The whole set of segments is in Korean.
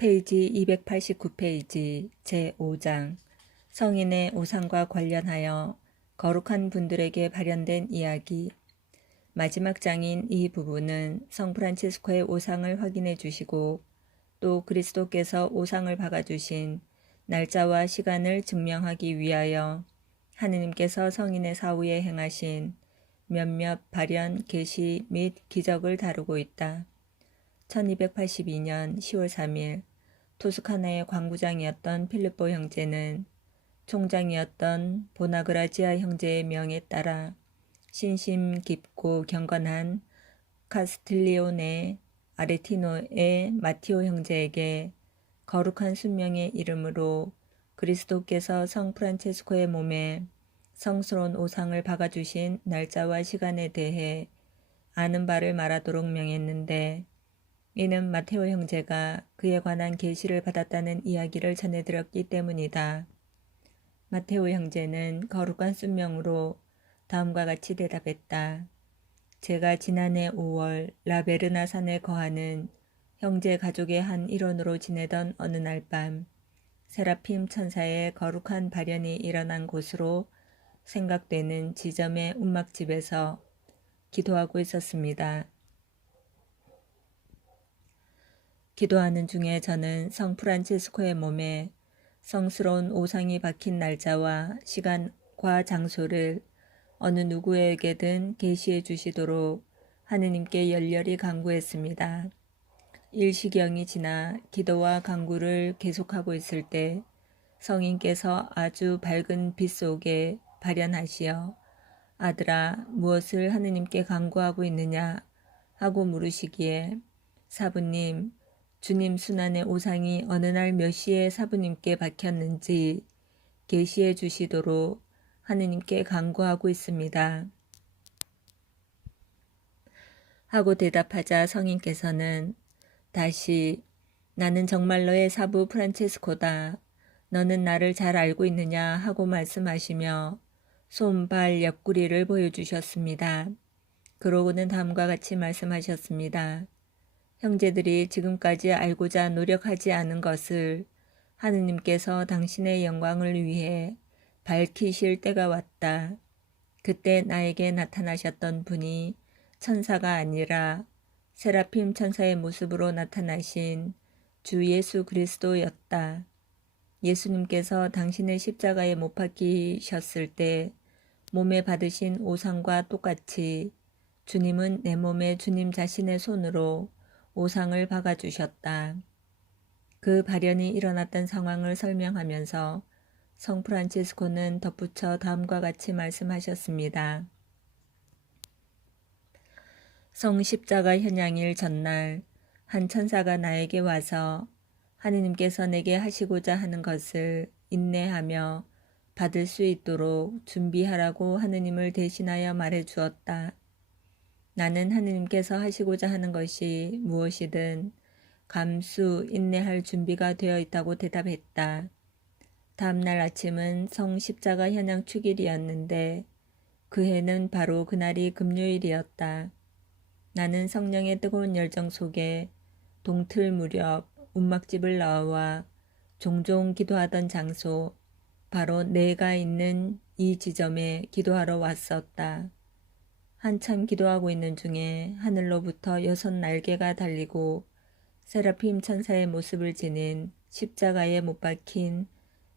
페이지 289페이지 제5장 성인의 오상과 관련하여 거룩한 분들에게 발현된 이야기. 마지막 장인 이 부분은 성 프란치스코의 오상을 확인해 주시고 또 그리스도께서 오상을 박아주신 날짜와 시간을 증명하기 위하여 하느님께서 성인의 사후에 행하신 몇몇 발현, 계시 및 기적을 다루고 있다. 1282년 10월 3일 토스카나의 광부장이었던 필리포 형제는 총장이었던 보나그라지아 형제의 명에 따라 신심 깊고 경건한 카스틸리오네 아레티노의 마티오 형제에게 거룩한 순명의 이름으로 그리스도께서 성 프란체스코의 몸에 성스러운 오상을 박아주신 날짜와 시간에 대해 아는 바를 말하도록 명했는데, 이는 마테오 형제가 그에 관한 계시를 받았다는 이야기를 전해드렸기 때문이다. 마테오 형제는 거룩한 순명으로 다음과 같이 대답했다. 제가 지난해 5월 라베르나 산에 거하는 형제 가족의 한 일원으로 지내던 어느 날 밤 세라핌 천사의 거룩한 발현이 일어난 곳으로 생각되는 지점의 운막집에서 기도하고 있었습니다. 기도하는 중에 저는 성 프란치스코의 몸에 성스러운 오상이 박힌 날짜와 시간과 장소를 어느 누구에게든 계시해 주시도록 하느님께 열렬히 간구했습니다. 일시경이 지나 기도와 간구를 계속하고 있을 때 성인께서 아주 밝은 빛 속에 발현하시어 아들아, 무엇을 하느님께 간구하고 있느냐 하고 물으시기에 사부님, 주님 순환의 오상이 어느 날 몇 시에 사부님께 박혔는지 계시해 주시도록 하느님께 간구하고 있습니다. 하고 대답하자 성인께서는 다시 나는 정말 너의 사부 프란체스코다. 너는 나를 잘 알고 있느냐 하고 말씀하시며 손발 옆구리를 보여주셨습니다. 그러고는 다음과 같이 말씀하셨습니다. 형제들이 지금까지 알고자 노력하지 않은 것을 하느님께서 당신의 영광을 위해 밝히실 때가 왔다. 그때 나에게 나타나셨던 분이 천사가 아니라 세라핌 천사의 모습으로 나타나신 주 예수 그리스도였다. 예수님께서 당신의 십자가에 못 박히셨을 때 몸에 받으신 오상과 똑같이 주님은 내 몸에 주님 자신의 손으로 오상을 박아주셨다. 그 발현이 일어났던 상황을 설명하면서 성 프란치스코는 덧붙여 다음과 같이 말씀하셨습니다. 성 십자가 현양일 전날 한 천사가 나에게 와서 하느님께서 내게 하시고자 하는 것을 인내하며 받을 수 있도록 준비하라고 하느님을 대신하여 말해 주었다. 나는 하느님께서 하시고자 하는 것이 무엇이든 감수, 인내할 준비가 되어 있다고 대답했다. 다음날 아침은 성 십자가 현양 축일이었는데 그 해는 바로 그날이 금요일이었다. 나는 성령의 뜨거운 열정 속에 동틀 무렵 운막집을 나와 종종 기도하던 장소, 바로 내가 있는 이 지점에 기도하러 왔었다. 한참 기도하고 있는 중에 하늘로부터 6 날개가 달리고 세라핌 천사의 모습을 지닌 십자가에 못 박힌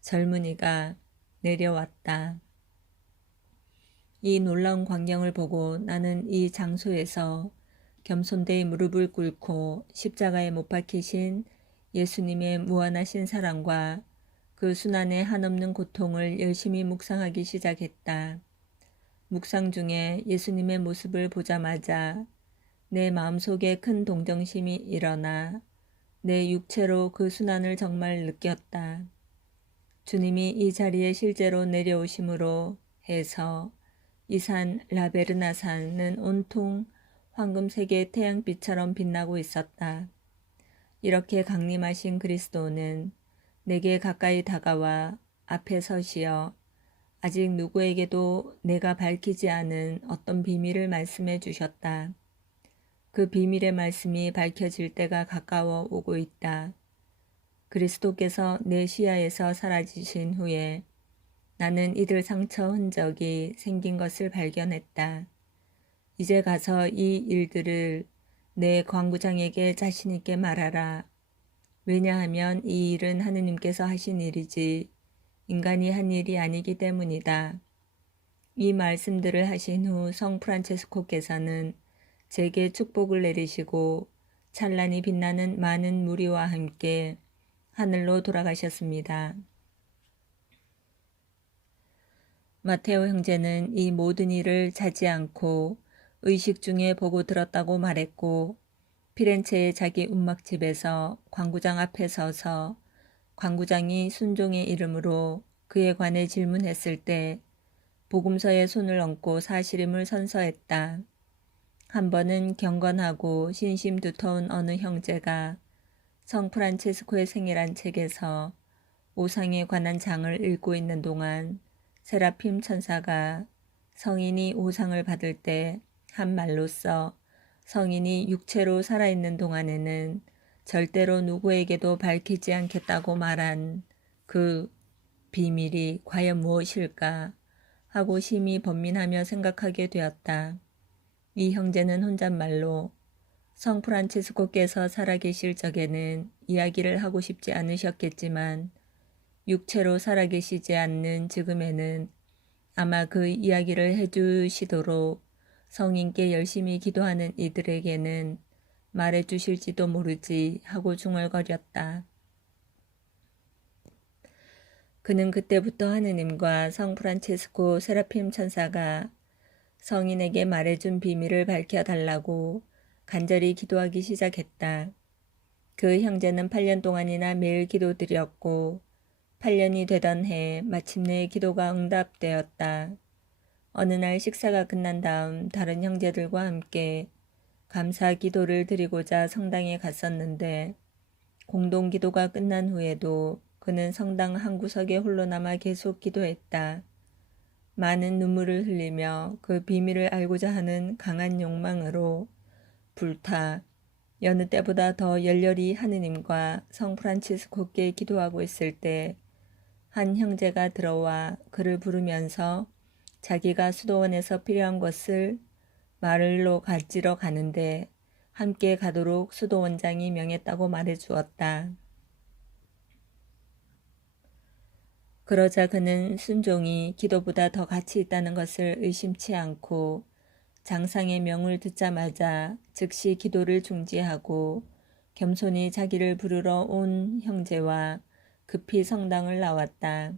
젊은이가 내려왔다. 이 놀라운 광경을 보고 나는 이 장소에서 겸손되이 무릎을 꿇고 십자가에 못 박히신 예수님의 무한하신 사랑과 그 순환의 한없는 고통을 열심히 묵상하기 시작했다. 묵상 중에 예수님의 모습을 보자마자 내 마음속에 큰 동정심이 일어나 내 육체로 그 순환을 정말 느꼈다. 주님이 이 자리에 실제로 내려오심으로 해서 이 산 라베르나 산은 온통 황금색의 태양빛처럼 빛나고 있었다. 이렇게 강림하신 그리스도는 내게 가까이 다가와 앞에 서시어 아직 누구에게도 내가 밝히지 않은 어떤 비밀을 말씀해 주셨다. 그 비밀의 말씀이 밝혀질 때가 가까워 오고 있다. 그리스도께서 내 시야에서 사라지신 후에 나는 이들 상처 흔적이 생긴 것을 발견했다. 이제 가서 이 일들을 내 관구장에게 자신 있게 말하라. 왜냐하면 이 일은 하느님께서 하신 일이지 인간이 한 일이 아니기 때문이다. 이 말씀들을 하신 후 성 프란체스코께서는 제게 축복을 내리시고 찬란히 빛나는 많은 무리와 함께 하늘로 돌아가셨습니다. 마테오 형제는 이 모든 일을 자지 않고 의식 중에 보고 들었다고 말했고 피렌체의 자기 운막집에서 관구장 앞에 서서 관구장이 순종의 이름으로 그에 관해 질문했을 때 복음서에 손을 얹고 사실임을 선서했다. 한 번은 경건하고 신심 두터운 어느 형제가 성 프란체스코의 생애란 책에서 오상에 관한 장을 읽고 있는 동안 세라핌 천사가 성인이 오상을 받을 때 한 말로써 성인이 육체로 살아있는 동안에는 절대로 누구에게도 밝히지 않겠다고 말한 그 비밀이 과연 무엇일까 하고 심히 번민하며 생각하게 되었다. 이 형제는 혼잣말로 성 프란체스코께서 살아계실 적에는 이야기를 하고 싶지 않으셨겠지만 육체로 살아계시지 않는 지금에는 아마 그 이야기를 해주시도록 성인께 열심히 기도하는 이들에게는 말해주실지도 모르지 하고 중얼거렸다. 그는 그때부터 하느님과 성 프란체스코 세라핌 천사가 성인에게 말해준 비밀을 밝혀달라고 간절히 기도하기 시작했다. 그 형제는 8년 동안이나 매일 기도드렸고 8년이 되던 해 마침내 기도가 응답되었다. 어느 날 식사가 끝난 다음 다른 형제들과 함께 감사 기도를 드리고자 성당에 갔었는데 공동 기도가 끝난 후에도 그는 성당 한 구석에 홀로 남아 계속 기도했다. 많은 눈물을 흘리며 그 비밀을 알고자 하는 강한 욕망으로 불타 여느 때보다 더 열렬히 하느님과 성 프란치스코께 기도하고 있을 때 한 형제가 들어와 그를 부르면서 자기가 수도원에서 필요한 것을 마을로 가지러 가는데 함께 가도록 수도원장이 명했다고 말해주었다. 그러자 그는 순종이 기도보다 더 가치 있다는 것을 의심치 않고 장상의 명을 듣자마자 즉시 기도를 중지하고 겸손히 자기를 부르러 온 형제와 급히 성당을 나왔다.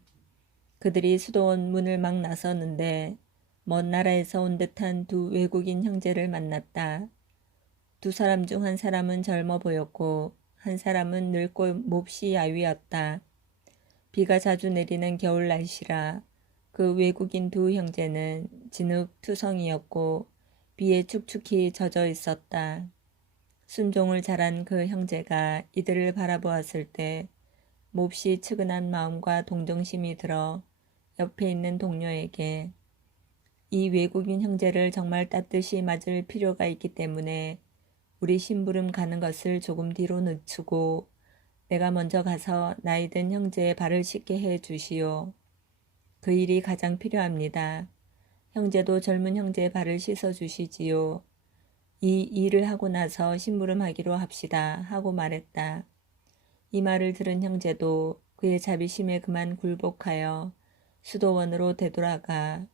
그들이 수도원 문을 막 나서는데 먼 나라에서 온 듯한 두 외국인 형제를 만났다. 두 사람 중 한 사람은 젊어 보였고 한 사람은 늙고 몹시 야위었다. 비가 자주 내리는 겨울 날씨라 그 외국인 두 형제는 진흙투성이었고 비에 축축히 젖어 있었다. 순종을 잘한 그 형제가 이들을 바라보았을 때 몹시 측은한 마음과 동정심이 들어 옆에 있는 동료에게 이 외국인 형제를 정말 따뜻이 맞을 필요가 있기 때문에 우리 심부름 가는 것을 조금 뒤로 늦추고 내가 먼저 가서 나이 든 형제의 발을 씻게 해 주시오. 그 일이 가장 필요합니다. 형제도 젊은 형제의 발을 씻어 주시지요. 이 일을 하고 나서 심부름하기로 합시다 하고 말했다. 이 말을 들은 형제도 그의 자비심에 그만 굴복하여 수도원으로 되돌아가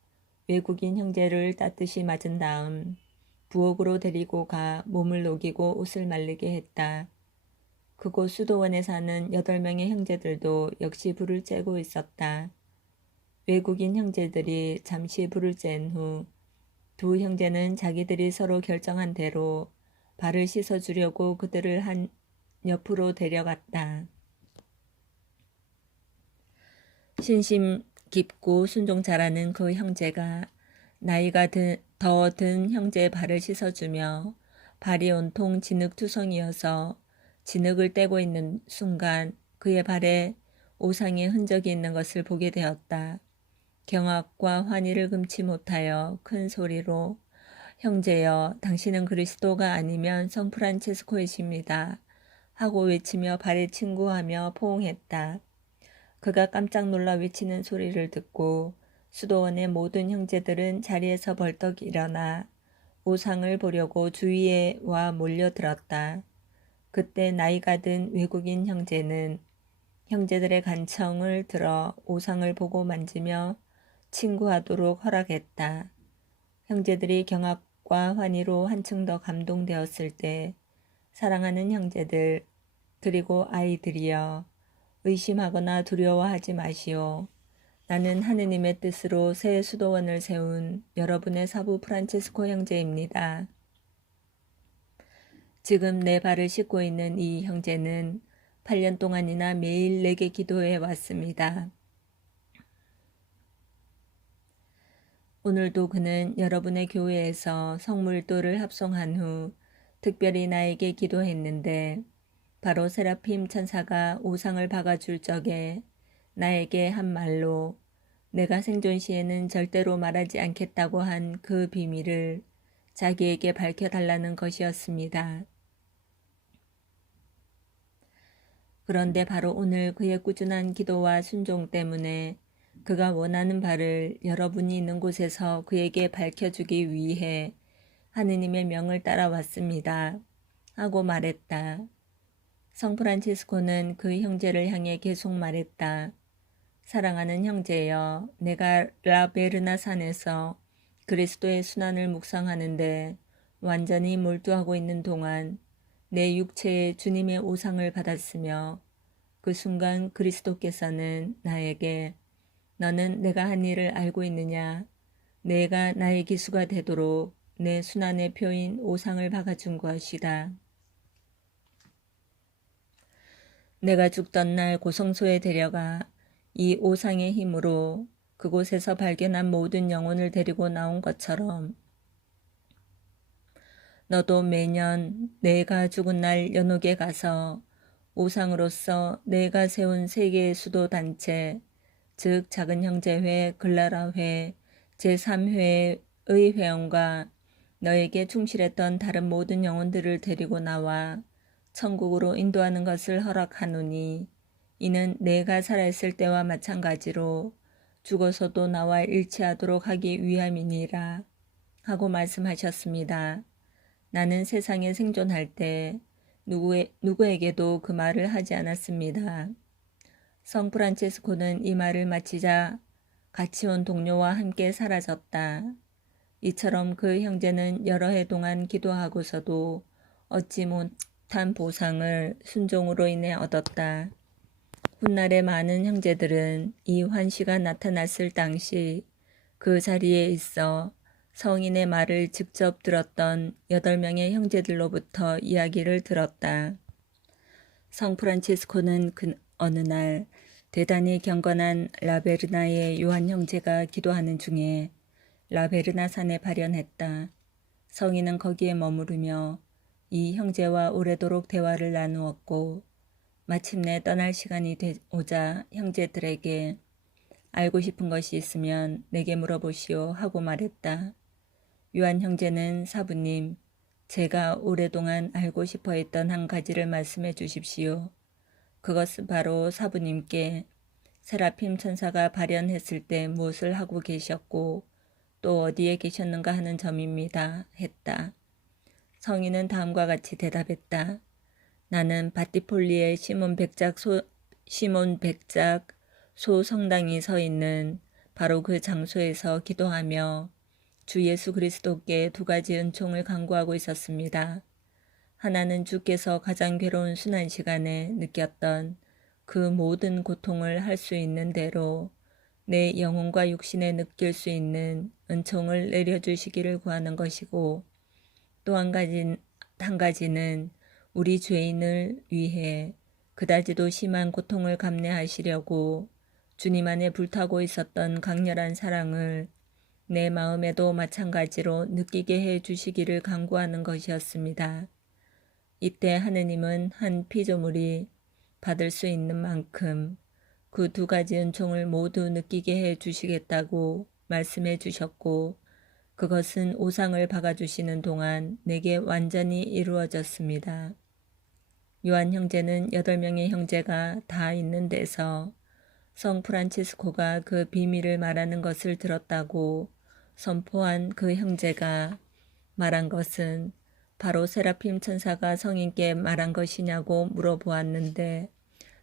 외국인 형제를 따뜻이 맞은 다음 부엌으로 데리고 가 몸을 녹이고 옷을 말리게 했다. 그곳 수도원에 사는 8명의 형제들도 역시 불을 쬐고 있었다. 외국인 형제들이 잠시 불을 쬐은 후 두 형제는 자기들이 서로 결정한 대로 발을 씻어주려고 그들을 한 옆으로 데려갔다. 신심 깊고 순종 잘하는 그 형제가 나이가 더 든 형제의 발을 씻어주며 발이 온통 진흙투성이어서 진흙을 떼고 있는 순간 그의 발에 오상의 흔적이 있는 것을 보게 되었다. 경악과 환희를 금치 못하여 큰 소리로 형제여 당신은 그리스도가 아니면 성 프란체스코이십니다 하고 외치며 발에 친구하며 포옹했다. 그가 깜짝 놀라 외치는 소리를 듣고 수도원의 모든 형제들은 자리에서 벌떡 일어나 우상을 보려고 주위에 와 몰려들었다. 그때 나이가 든 외국인 형제는 형제들의 간청을 들어 우상을 보고 만지며 친구하도록 허락했다. 형제들이 경악과 환희로 한층 더 감동되었을 때 사랑하는 형제들 그리고 아이들이여 의심하거나 두려워하지 마시오. 나는 하느님의 뜻으로 새 수도원을 세운 여러분의 사부 프란체스코 형제입니다. 지금 내 발을 씻고 있는 이 형제는 8년 동안이나 매일 내게 기도해 왔습니다. 오늘도 그는 여러분의 교회에서 성물도를 합송한 후 특별히 나에게 기도했는데 바로 세라핌 천사가 우상을 박아줄 적에 나에게 한 말로 내가 생존 시에는 절대로 말하지 않겠다고 한 그 비밀을 자기에게 밝혀달라는 것이었습니다. 그런데 바로 오늘 그의 꾸준한 기도와 순종 때문에 그가 원하는 바를 여러분이 있는 곳에서 그에게 밝혀주기 위해 하느님의 명을 따라왔습니다. 하고 말했다. 성프란치스코는 그 형제를 향해 계속 말했다. 사랑하는 형제여, 내가 라베르나 산에서 그리스도의 순환을 묵상하는데 완전히 몰두하고 있는 동안 내 육체에 주님의 오상을 받았으며 그 순간 그리스도께서는 나에게 너는 내가 한 일을 알고 있느냐? 내가 나의 기수가 되도록 내 순환의 표인 오상을 박아준 것이다. 내가 죽던 날 고성소에 데려가 이 오상의 힘으로 그곳에서 발견한 모든 영혼을 데리고 나온 것처럼 너도 매년 내가 죽은 날 연옥에 가서 오상으로서 내가 세운 세계의 수도 단체, 즉 작은 형제회, 글라라회, 제3회의 회원과 너에게 충실했던 다른 모든 영혼들을 데리고 나와 천국으로 인도하는 것을 허락하노니 이는 내가 살아있을 때와 마찬가지로 죽어서도 나와 일치하도록 하기 위함이니라 하고 말씀하셨습니다. 나는 세상에 생존할 때 누구에게도 그 말을 하지 않았습니다. 성 프란체스코는 이 말을 마치자 같이 온 동료와 함께 사라졌다. 이처럼 그 형제는 여러 해 동안 기도하고서도 얻지 못한 보상을 순종으로 인해 얻었다. 훗날에 많은 형제들은 이 환시가 나타났을 당시 그 자리에 있어 성인의 말을 직접 들었던 8명의 형제들로부터 이야기를 들었다. 성 프란치스코는 어느 날 대단히 경건한 라베르나의 요한 형제가 기도하는 중에 라베르나 산에 발현했다. 성인은 거기에 머무르며 이 형제와 오래도록 대화를 나누었고 마침내 떠날 시간이 오자 형제들에게 알고 싶은 것이 있으면 내게 물어보시오 하고 말했다. 요한 형제는 사부님, 제가 오랫동안 알고 싶어 했던 한 가지를 말씀해 주십시오. 그것은 바로 사부님께 세라핌 천사가 발현했을 때 무엇을 하고 계셨고 또 어디에 계셨는가 하는 점입니다. 했다. 성인은 다음과 같이 대답했다. 나는 바티폴리의 시몬 백작 소 성당이 서 있는 바로 그 장소에서 기도하며 주 예수 그리스도께 2가지 은총을 간구하고 있었습니다. 하나는 주께서 가장 괴로운 순환 시간에 느꼈던 그 모든 고통을 할 수 있는 대로 내 영혼과 육신에 느낄 수 있는 은총을 내려주시기를 구하는 것이고 또 한 가지는 우리 죄인을 위해 그다지도 심한 고통을 감내하시려고 주님 안에 불타고 있었던 강렬한 사랑을 내 마음에도 마찬가지로 느끼게 해 주시기를 간구하는 것이었습니다. 이때 하느님은 한 피조물이 받을 수 있는 만큼 그 2가지 은총을 모두 느끼게 해 주시겠다고 말씀해 주셨고 그것은 오상을 박아주시는 동안 내게 완전히 이루어졌습니다. 요한 형제는 8명의 형제가 다 있는 데서 성 프란치스코가 그 비밀을 말하는 것을 들었다고 선포한 그 형제가 말한 것은 바로 세라핌 천사가 성인께 말한 것이냐고 물어보았는데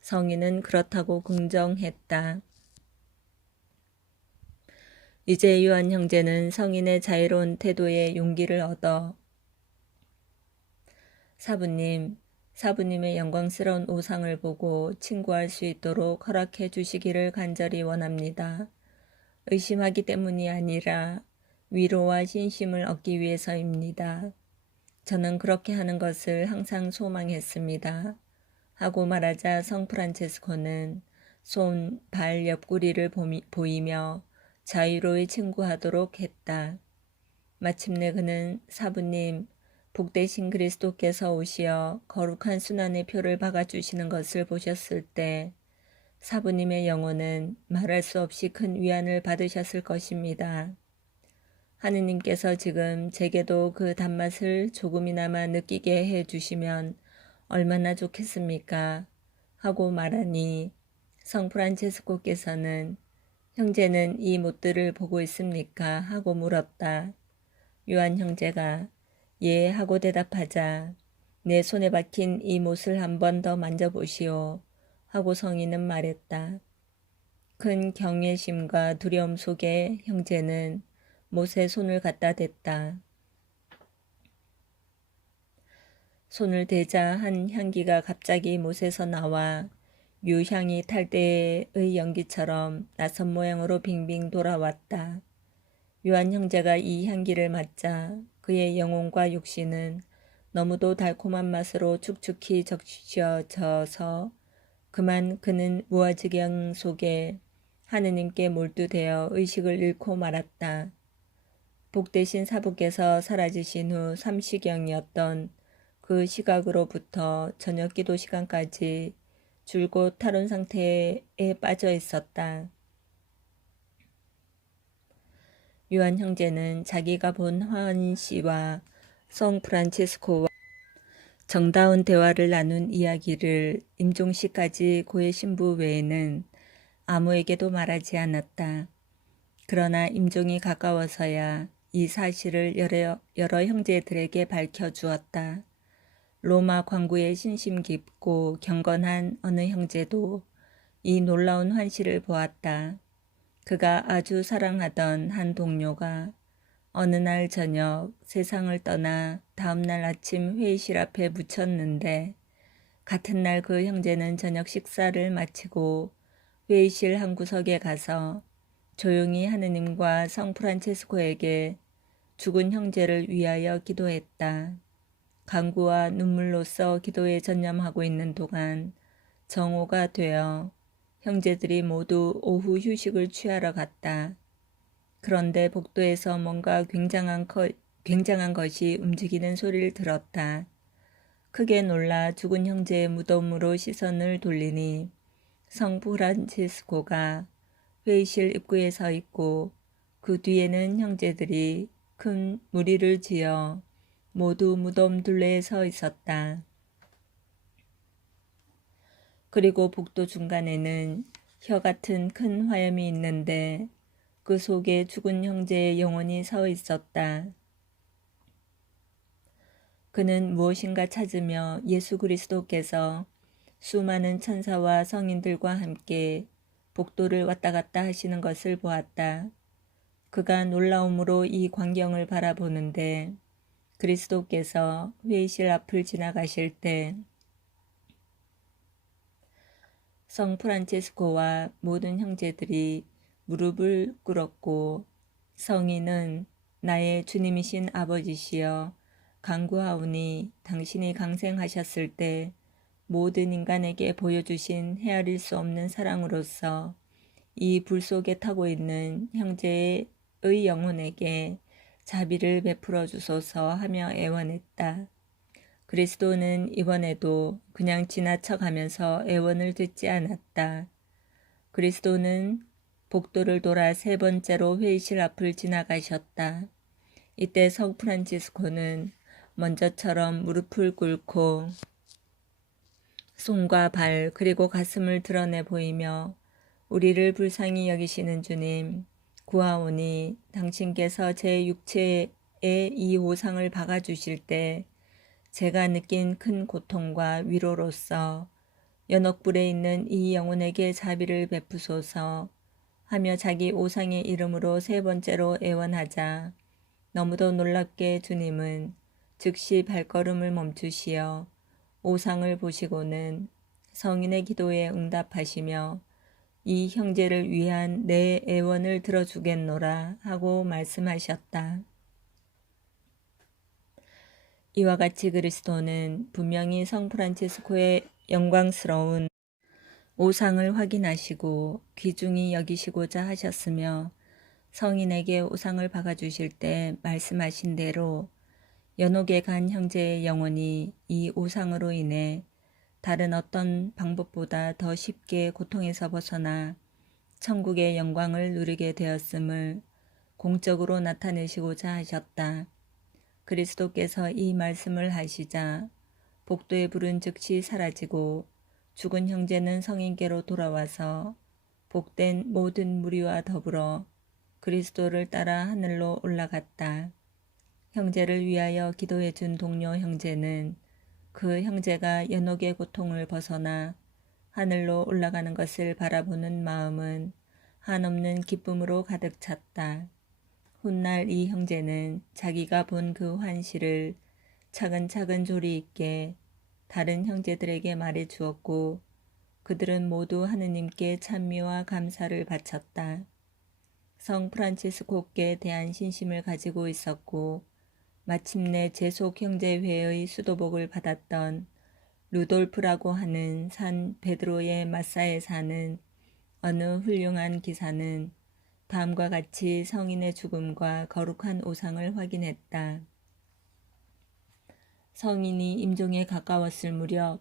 성인은 그렇다고 긍정했다. 이제 요한 형제는 성인의 자유로운 태도에 용기를 얻어 사부님의 영광스러운 우상을 보고 친구할 수 있도록 허락해 주시기를 간절히 원합니다. 의심하기 때문이 아니라 위로와 신심을 얻기 위해서입니다. 저는 그렇게 하는 것을 항상 소망했습니다. 하고 말하자 성 프란체스코는 손, 발 옆구리를 보이며 자유로이 친구하도록 했다. 마침내 그는 사부님, 복되신 그리스도께서 오시어 거룩한 순환의 표를 박아주시는 것을 보셨을 때 사부님의 영혼은 말할 수 없이 큰 위안을 받으셨을 것입니다. 하느님께서 지금 제게도 그 단맛을 조금이나마 느끼게 해 주시면 얼마나 좋겠습니까? 하고 말하니 성 프란체스코께서는 형제는 이 못들을 보고 있습니까? 하고 물었다. 요한 형제가 예 하고 대답하자 내 손에 박힌 이 못을 한 번 더 만져보시오 하고 성인은 말했다. 큰 경외심과 두려움 속에 형제는 못에 손을 갖다 댔다. 손을 대자 한 향기가 갑자기 못에서 나와 유향이 탈 때의 연기처럼 낯선 모양으로 빙빙 돌아왔다. 요한 형제가 이 향기를 맡자 그의 영혼과 육신은 너무도 달콤한 맛으로 축축히 적셔져서 그만 그는 무아지경 속에 하느님께 몰두되어 의식을 잃고 말았다. 복되신 사부께서 사라지신 후 삼시경이었던 그 시각으로부터 저녁 기도 시간까지 줄곧 탈원 상태에 빠져 있었다. 요한 형제는 자기가 본 화은 씨와 성 프란치스코와 정다운 대화를 나눈 이야기를 임종 씨까지 고해 신부 외에는 아무에게도 말하지 않았다. 그러나 임종이 가까워서야 이 사실을 여러 형제들에게 밝혀주었다. 로마 광구의 신심 깊고 경건한 어느 형제도 이 놀라운 환시를 보았다. 그가 아주 사랑하던 한 동료가 어느 날 저녁 세상을 떠나 다음날 아침 회의실 앞에 묻혔는데 같은 날 그 형제는 저녁 식사를 마치고 회의실 한 구석에 가서 조용히 하느님과 성 프란체스코에게 죽은 형제를 위하여 기도했다. 간구와 눈물로써 기도에 전념하고 있는 동안 정오가 되어 형제들이 모두 오후 휴식을 취하러 갔다. 그런데 복도에서 뭔가 굉장한 것이 움직이는 소리를 들었다. 크게 놀라 죽은 형제의 무덤으로 시선을 돌리니 성 프란치스코가 회의실 입구에 서 있고 그 뒤에는 형제들이 큰 무리를 지어 모두 무덤 둘레에 서 있었다. 그리고 복도 중간에는 혀 같은 큰 화염이 있는데 그 속에 죽은 형제의 영혼이 서 있었다. 그는 무엇인가 찾으며 예수 그리스도께서 수많은 천사와 성인들과 함께 복도를 왔다 갔다 하시는 것을 보았다. 그가 놀라움으로 이 광경을 바라보는데 그리스도께서 회의실 앞을 지나가실 때 성 프란체스코와 모든 형제들이 무릎을 꿇었고 성인은 나의 주님이신 아버지시여 간구하오니 당신이 강생하셨을 때 모든 인간에게 보여주신 헤아릴 수 없는 사랑으로서 이 불 속에 타고 있는 형제의 영혼에게 자비를 베풀어 주소서 하며 애원했다. 그리스도는 이번에도 그냥 지나쳐가면서 애원을 듣지 않았다. 그리스도는 복도를 돌아 3번째로 회의실 앞을 지나가셨다. 이때 성 프란치스코는 먼저처럼 무릎을 꿇고 손과 발 그리고 가슴을 드러내 보이며 우리를 불쌍히 여기시는 주님, 구하오니 당신께서 제 육체에 이 오상을 박아주실 때 제가 느낀 큰 고통과 위로로서 연옥불에 있는 이 영혼에게 자비를 베푸소서 하며 자기 오상의 이름으로 세 번째로 애원하자 너무도 놀랍게 주님은 즉시 발걸음을 멈추시어 오상을 보시고는 성인의 기도에 응답하시며 이 형제를 위한 내 애원을 들어주겠노라 하고 말씀하셨다. 이와 같이 그리스도는 분명히 성 프란치스코의 영광스러운 오상을 확인하시고 귀중히 여기시고자 하셨으며 성인에게 오상을 박아주실 때 말씀하신 대로 연옥에 간 형제의 영혼이 이 오상으로 인해 다른 어떤 방법보다 더 쉽게 고통에서 벗어나 천국의 영광을 누리게 되었음을 공적으로 나타내시고자 하셨다. 그리스도께서 이 말씀을 하시자 복도의 불은 즉시 사라지고 죽은 형제는 성인께로 돌아와서 복된 모든 무리와 더불어 그리스도를 따라 하늘로 올라갔다. 형제를 위하여 기도해 준 동료 형제는 그 형제가 연옥의 고통을 벗어나 하늘로 올라가는 것을 바라보는 마음은 한없는 기쁨으로 가득 찼다. 훗날 이 형제는 자기가 본 그 환시를 차근차근 조리 있게 다른 형제들에게 말해 주었고 그들은 모두 하느님께 찬미와 감사를 바쳤다. 성 프란치스코께 대한 신심을 가지고 있었고 마침내 제속 형제회의 수도복을 받았던 루돌프라고 하는 산 베드로의 마사에 사는 어느 훌륭한 기사는 다음과 같이 성인의 죽음과 거룩한 오상을 확인했다. 성인이 임종에 가까웠을 무렵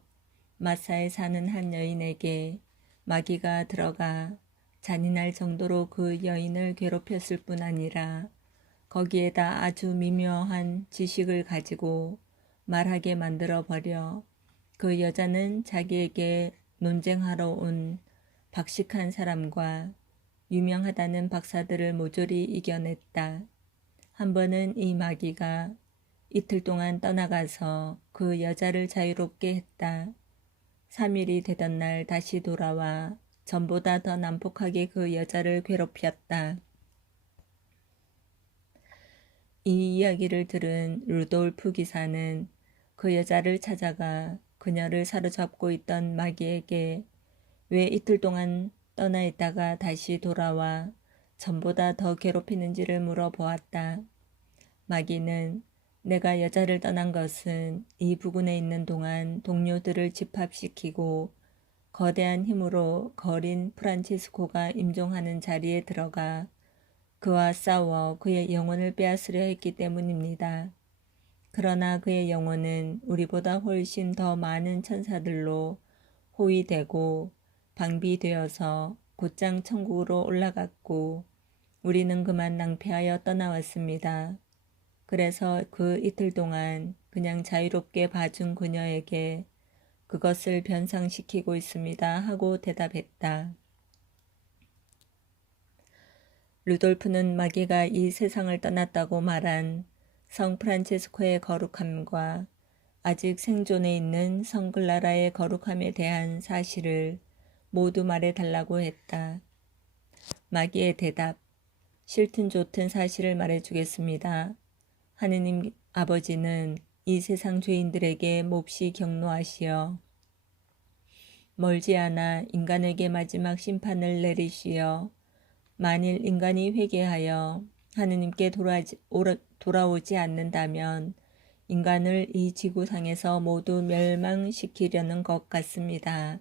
마사에 사는 한 여인에게 마귀가 들어가 잔인할 정도로 그 여인을 괴롭혔을 뿐 아니라 거기에다 아주 미묘한 지식을 가지고 말하게 만들어 버려 그 여자는 자기에게 논쟁하러 온 박식한 사람과 유명하다는 박사들을 모조리 이겨냈다. 한 번은 이 마귀가 이틀 동안 떠나가서 그 여자를 자유롭게 했다. 3일이 되던 날 다시 돌아와 전보다 더 난폭하게 그 여자를 괴롭혔다. 이 이야기를 들은 루돌프 기사는 그 여자를 찾아가 그녀를 사로잡고 있던 마귀에게 왜 이틀 동안 떠나 있다가 다시 돌아와 전보다 더 괴롭히는지를 물어보았다. 마귀는 내가 여자를 떠난 것은 이 부근에 있는 동안 동료들을 집합시키고 거대한 힘으로 거린 프란치스코가 임종하는 자리에 들어가 그와 싸워 그의 영혼을 빼앗으려 했기 때문입니다. 그러나 그의 영혼은 우리보다 훨씬 더 많은 천사들로 호위되고 방비되어서 곧장 천국으로 올라갔고 우리는 그만 낭패하여 떠나왔습니다. 그래서 그 이틀 동안 그냥 자유롭게 봐준 그녀에게 그것을 변상시키고 있습니다 하고 대답했다. 루돌프는 마귀가 이 세상을 떠났다고 말한 성 프란체스코의 거룩함과 아직 생존해 있는 성 글라라의 거룩함에 대한 사실을 모두 말해달라고 했다. 마귀의 대답, 싫든 좋든 사실을 말해주겠습니다. 하느님 아버지는 이 세상 죄인들에게 몹시 경노하시어 멀지 않아 인간에게 마지막 심판을 내리시어 만일 인간이 회개하여 하느님께 돌아오지 않는다면 인간을 이 지구상에서 모두 멸망시키려는 것 같습니다.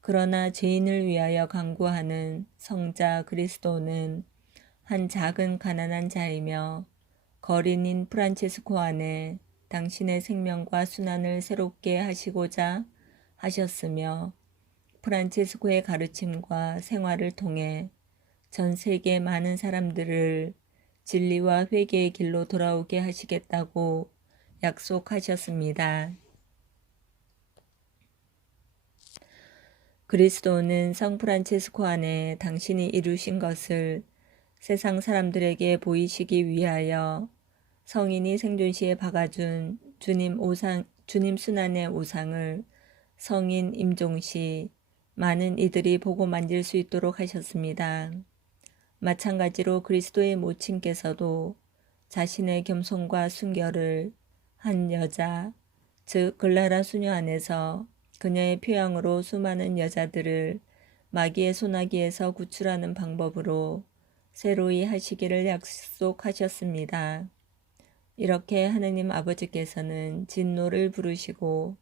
그러나 죄인을 위하여 간구하는 성자 그리스도는 한 작은 가난한 자이며 거린인 프란체스코 안에 당신의 생명과 순환을 새롭게 하시고자 하셨으며 프란체스코의 가르침과 생활을 통해 전 세계 많은 사람들을 진리와 회개의 길로 돌아오게 하시겠다고 약속하셨습니다. 그리스도는 성 프란체스코 안에 당신이 이루신 것을 세상 사람들에게 보이시기 위하여 성인이 생존시에 박아준 주님 순환의 우상을 성인 임종시 많은 이들이 보고 만질 수 있도록 하셨습니다. 마찬가지로 그리스도의 모친께서도 자신의 겸손과 순결을 한 여자, 즉 글라라 수녀 안에서 그녀의 표양으로 수많은 여자들을 마귀의 소나기에서 구출하는 방법으로 새로이 하시기를 약속하셨습니다. 이렇게 하느님 아버지께서는 진노를 부르시고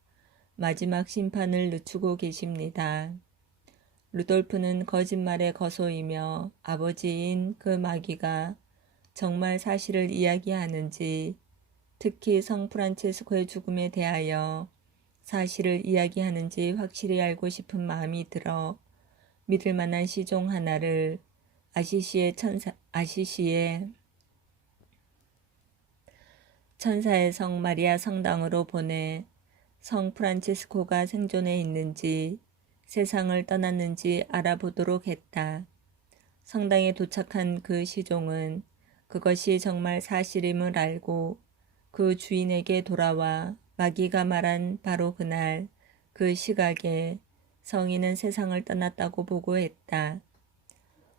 마지막 심판을 늦추고 계십니다. 루돌프는 거짓말의 거소이며 아버지인 그 마귀가 정말 사실을 이야기하는지, 특히 성 프란체스코의 죽음에 대하여 사실을 이야기하는지 확실히 알고 싶은 마음이 들어 믿을 만한 시종 하나를 아시시의 천사의 성 마리아 성당으로 보내 성 프란체스코가 생존해 있는지 세상을 떠났는지 알아보도록 했다. 성당에 도착한 그 시종은 그것이 정말 사실임을 알고 그 주인에게 돌아와 마귀가 말한 바로 그날 그 시각에 성인은 세상을 떠났다고 보고했다.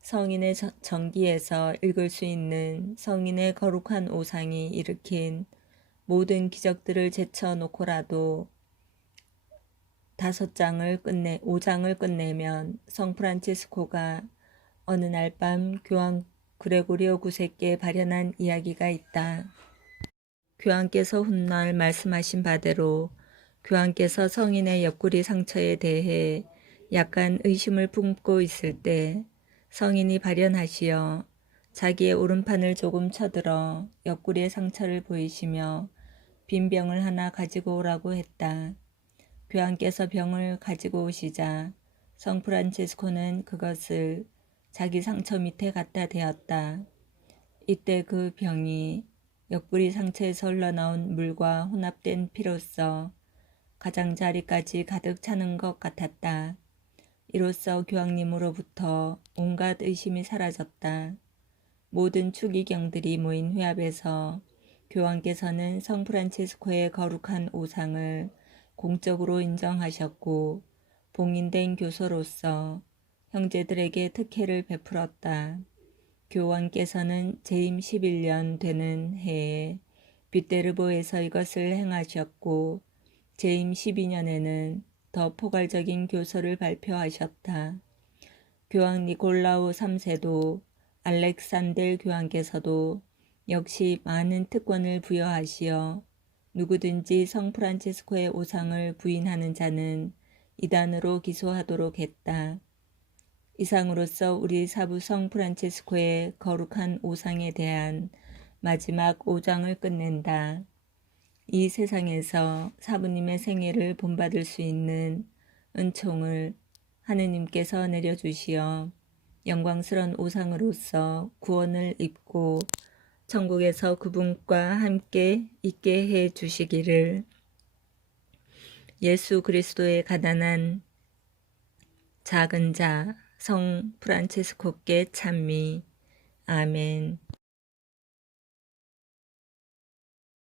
성인의 전기에서 읽을 수 있는 성인의 거룩한 오상이 일으킨 모든 기적들을 제쳐놓고라도 5장을 끝내면 성 프란체스코가 어느 날 밤 교황 그레고리오 9세께 발현한 이야기가 있다. 교황께서 훗날 말씀하신 바대로 교황께서 성인의 옆구리 상처에 대해 약간 의심을 품고 있을 때 성인이 발현하시어 자기의 오른판을 조금 쳐들어 옆구리의 상처를 보이시며 빈 병을 하나 가지고 오라고 했다. 교황께서 병을 가지고 오시자 성 프란체스코는 그것을 자기 상처 밑에 갖다 대었다. 이때 그 병이 옆구리 상처에서 흘러나온 물과 혼합된 피로써 가장자리까지 가득 차는 것 같았다. 이로써 교황님으로부터 온갖 의심이 사라졌다. 모든 추기경들이 모인 회합에서 교황께서는 성 프란체스코의 거룩한 오상을 공적으로 인정하셨고 봉인된 교소로서 형제들에게 특혜를 베풀었다. 교황께서는 재임 11년 되는 해에 빗데르보에서 이것을 행하셨고 재임 12년에는 더 포괄적인 교서를 발표하셨다. 교황 니콜라우 3세도 알렉산델 교황께서도 역시 많은 특권을 부여하시어 누구든지 성 프란체스코의 오상을 부인하는 자는 이단으로 기소하도록 했다. 이상으로써 우리 사부 성 프란체스코의 거룩한 오상에 대한 마지막 5장을 끝낸다. 이 세상에서 사부님의 생애를 본받을 수 있는 은총을 하느님께서 내려주시어 영광스러운 오상으로서 구원을 입고 천국에서 그분과 함께 있게 해 주시기를 예수 그리스도의 가난한 작은 자 성 프란체스코께 찬미. 아멘.